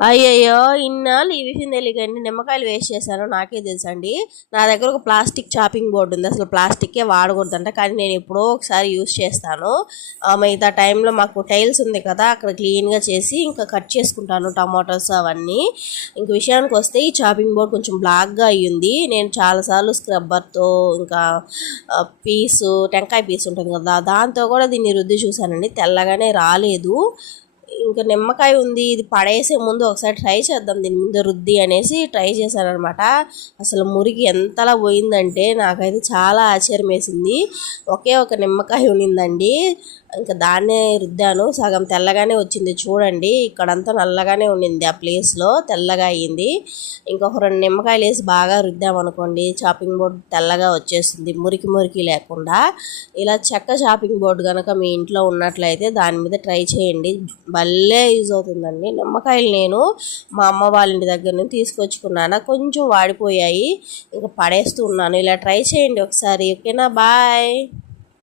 అయ్యయ్యో! ఇన్నాళ్ళు ఈ విషయం తెలియకండి నిమ్మకాయలు వేస్ట్ చేశానో నాకే తెలుసండి. నా దగ్గర ఒక ప్లాస్టిక్ చాపింగ్ బోర్డ్ ఉంది. అసలు ప్లాస్టిక్కే వాడకూడదంట. కానీ నేను ఎప్పుడో ఒకసారి యూజ్ చేస్తాను. మిగతా టైంలో మాకు టైల్స్ ఉంది కదా, అక్కడ క్లీన్గా చేసి ఇంకా కట్ చేసుకుంటాను టమాటోస్ అవన్నీ. ఇంక విషయానికి వస్తే ఈ చాపింగ్ బోర్డ్ కొంచెం బ్లాక్గా అయ్యింది. నేను చాలాసార్లు స్క్రబ్బర్తో ఇంకా టెంకాయ పీసు ఉంటుంది కదా, దాంతో కూడా దీన్ని రుద్ది చూశానండి, తెల్లగానే రాలేదు. ఇంకా నిమ్మకాయ ఉంది, ఇది పడేసే ముందు ఒకసారి ట్రై చేద్దాం దీని మీద రుద్ది అనేసి ట్రై చేశానమాట. అసలు మురికి ఎంతలా పోయిందంటే నాకైతే చాలా ఆశ్చర్యం వేసింది. ఒకే ఒక నిమ్మకాయ ఉన్నిందండి, ఇంకా దాన్నే రుద్దాను. సగం తెల్లగానే వచ్చింది చూడండి, ఇక్కడంతా నల్లగానే ఉండింది, ఆ ప్లేస్లో తెల్లగా అయ్యింది. ఇంకొక 2 నిమ్మకాయలు వేసి బాగా రుద్దామనుకోండి చాపింగ్ బోర్డ్ తెల్లగా వచ్చేస్తుంది, మురికి లేకుండా. ఇలా చెక్క చాపింగ్ బోర్డు కనుక మీ ఇంట్లో ఉన్నట్లయితే దాని మీద ట్రై చేయండి, భలే యూజ్ అవుతుందండి. నిమ్మకాయలు నేను మా అమ్మ వాళ్ళ ఇంటి దగ్గర నుంచి తీసుకొచ్చుకున్నాను, కొంచెం వాడిపోయాయి, ఇంకా పడేస్తూ ఉన్నాను. ఇలా ట్రై చేయండి ఒకసారి. ఓకేనా, బాయ్.